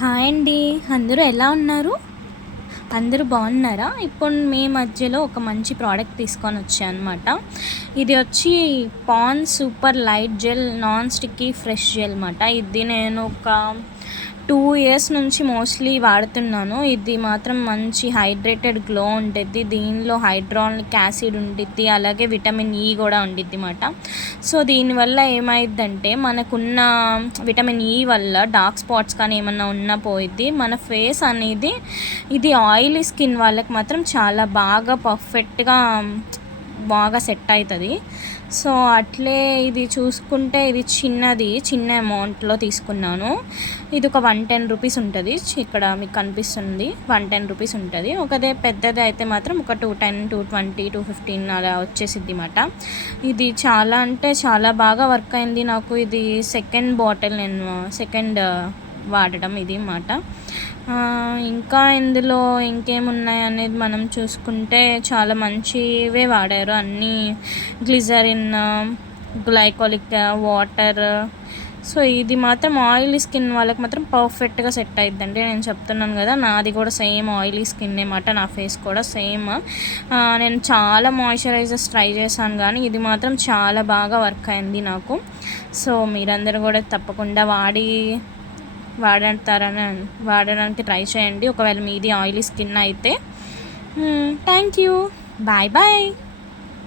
Hi అండి. అందరూ ఎలా ఉన్నారు? అందరూ బాగున్నారా? ఇప్పుడు మీ మధ్యలో ఒక మంచి ప్రోడక్ట్ తీసుకొనొచ్చా అనమాట. ఇది వచ్చి Pond's super light gel non sticky fresh gel మాట. ఇది నేను ఒక 2 ఇయర్స్ నుంచి మోస్ట్లీ వాడుతున్నాను. ఇది మాత్రం మంచి హైడ్రేటెడ్ గ్లో ఉండిద్ది. దీనిలో హైడ్రాలిక్ యాసిడ్ ఉండిద్ది. అలాగే విటమిన్ ఈ కూడా ఉండిద్ది మాట. సో దీనివల్ల ఏమైద్దంటే మనకున్న విటమిన్ ఈ వల్ల డార్క్ స్పాట్స్ కానీ ఏమన్నా ఉన్నా పోయిద్ది. మన ఫేస్ అనేది ఇది ఆయిలీ స్కిన్ వాళ్ళకి మాత్రం చాలా బాగా పర్ఫెక్ట్గా బాగా సెట్ అవుతుంది. సో అట్లే ఇది చూసుకుంటే ఇది చిన్న అమౌంట్లో తీసుకున్నాను. ఇది ఒక 110 రూపీస్ ఉంటుంది. ఇక్కడ మీకు కనిపిస్తుంది 110 రూపీస్ ఉంటుంది. ఒకదే పెద్దది అయితే మాత్రం ఒక 210, 220, 215 అలా వచ్చేసిద్ది మాట. ఇది చాలా అంటే చాలా బాగా వర్క్ అయింది నాకు. ఇది సెకండ్ బాటిల్ నేను వాడడం ఇది మాట. ఇంకా ఇందులో ఇంకేమున్నాయి అనేది మనం చూసుకుంటే చాలా మంచివే వాడారు. అన్నీ గ్లిజరిన్, గ్లైకోలిక్ వాటర్. సో ఇది మాత్రం ఆయిలీ స్కిన్ వాళ్ళకి మాత్రం పర్ఫెక్ట్గా సెట్ అయిద్దండి. నేను చెప్తున్నాను కదా, నాది కూడా సేమ్ ఆయిలీ స్కిన్ అన్నమాట. నా ఫేస్ కూడా సేమ్. నేను చాలా మాయిశ్చరైజర్స్ ట్రై చేశాను కానీ ఇది మాత్రం చాలా బాగా వర్క్ అయింది నాకు. సో మీరందరూ కూడా తప్పకుండా వాడడానికి ట్రై చేయండి ఒకవేళ మీది ఆయిలీ స్కిన్ అయితే. Thank you. Bye bye.